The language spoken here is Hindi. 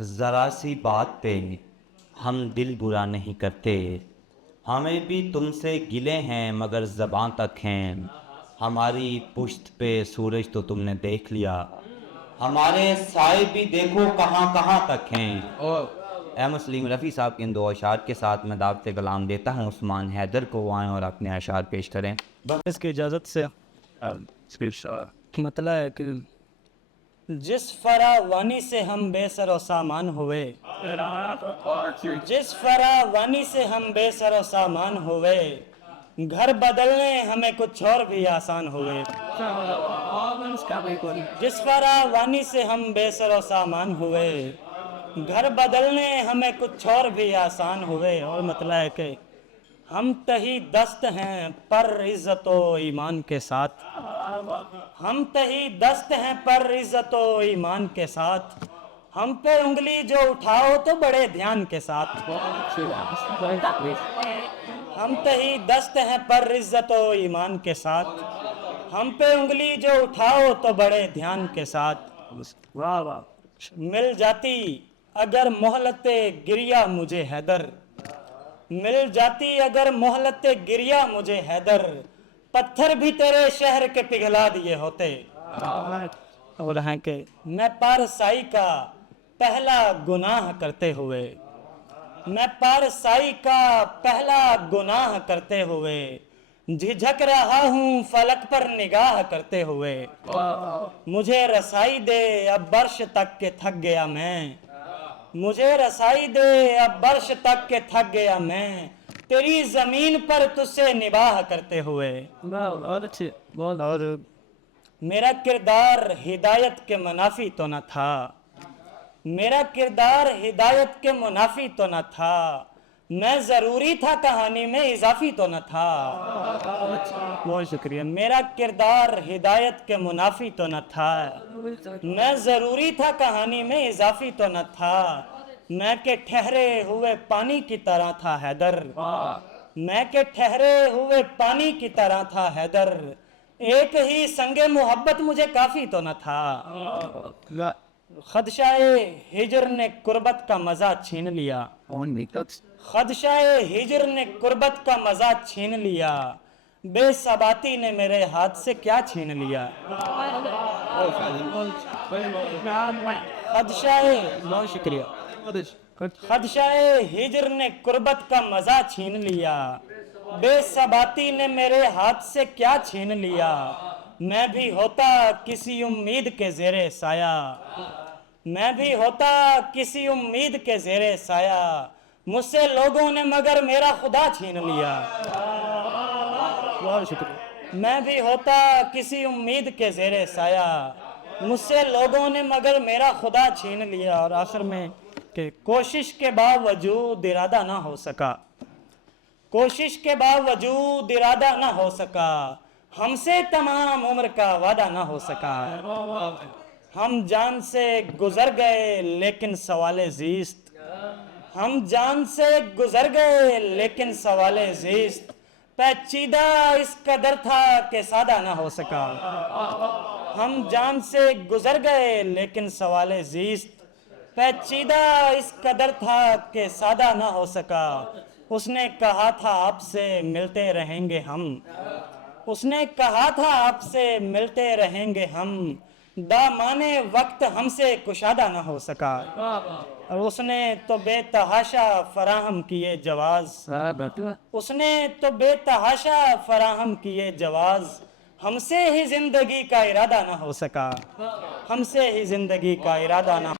ज़रा सी बात पे हम दिल बुरा नहीं करते। हमें भी तुमसे गिले हैं मगर ज़बां तक हैं। हमारी पुश्त पे सूरज तो तुमने देख लिया, हमारे साए भी देखो कहाँ कहाँ तक हैं। और ए मुस्लिम रफ़ी साहब के इन दो अशार के साथ मैं दावत कलाम देता हूँ उस्मान हैदर को, आएँ और अपने अशार पेश करें। बस इसकी इजाज़त से मतलब है कि जिस फरावानी से हम बेसर सामान हुए, जिस फरावानी से हम बेसर सामान हुए, घर बदलने हमें कुछ और भी आसान हुए। जिस फरावानी से हम बेसर सामान हुए, घर बदलने हमें कुछ और भी आसान हुए। और मतलब है कि हम तही दस्त हैं पर इज्जतो ईमान के साथ, हम तही दस्त हैं पर इज्जतो ईमान के साथ। हम पे उंगली जो उठाओ तो बड़े ध्यान के साथ। हम तही दस्त हैं पर इज्जतो ईमान के साथ। हम पे उंगली जो उठाओ तो बड़े ध्यान के साथ। वाह वाह। मिल जाती अगर मोहलते गिरिया मुझे हैदर, मिल जाती अगर मोहलते गिरिया मुझे हैदर, पत्थर भी तेरे शहर के पिघला दिए होते। और हैं कि मैं पारसाई का पहला गुनाह करते हुए, मैं पारसाई का पहला गुनाह करते हुए झिझक रहा हूँ फलक पर निगाह करते हुए। मुझे रसाई दे अब बर्श तक के थक गया मैं, मुझे रसाई दे अब बर्श तक के थक गया मैं, तेरी जमीन पर तुझसे निबाह करते हुए। बहुत अच्छे बहुत। और मेरा किरदार हिदायत के मुनाफी तो न था, मेरा किरदार हिदायत के मुनाफी तो न था, मैं जरूरी था कहानी में इजाफी तो न था। बहुत शुक्रिया। मेरा किरदार हिदायत के मुनाफी तो न था, मैं जरूरी था कहानी में इजाफी तो न था। मैं के ठहरे हुए पानी की तरह था हैदर, मैं के ठहरे हुए पानी की तरह था हैदर, एक ही संगे मोहब्बत मुझे काफी तो न था। खदशाए हिजर ने कुर्बत का मजा छीन लिया, खदशाए हिजर ने कुर्बत का मजा छीन लिया, बेसबाती ने मेरे हाथ से क्या छीन लिया। खदशाए, बहुत शुक्रिया। खदशाए हिजर ने कुर्बत का मजा छीन लिया, बेसबाती ने मेरे हाथ से क्या छीन लिया। मैं भी होता किसी उम्मीद के ज़ेरे साया, मैं भी होता किसी उम्मीद के ज़ेरे साया, मुझसे लोगों ने मगर मेरा खुदा छीन लिया। बहुत शुक्रिया। मैं भी होता किसी उम्मीद के ज़ेरे साया, मुझसे लोगों ने मगर मेरा खुदा छीन लिया। और आखिर में कि कोशिश के बावजूद इरादा ना हो सका, कोशिश के बावजूद इरादा ना हो सका, हमसे तमाम उम्र का वादा ना हो सका। हम जान से गुजर गए लेकिन सवाले ज़ीस्त, हम जान से गुजर गए लेकिन सवाले ज़ीस्त, पेचीदा इस कदर था कि सादा ना हो सका। हम जान से गुजर गए लेकिन सवाले ज़ीस्त, पेचीदा इस कदर था कि सादा ना हो सका। उसने कहा था आपसे मिलते रहेंगे हम, उसने कहा था आपसे मिलते रहेंगे हम, दामाने वक्त हमसे कुशादा ना हो सका। और उसने तो बेतहाशा फराहम किए जवाज, उसने तो बेतहाशा फराहम किए जवाज, हमसे ही जिंदगी का इरादा ना हो सका, हमसे ही जिंदगी का इरादा ना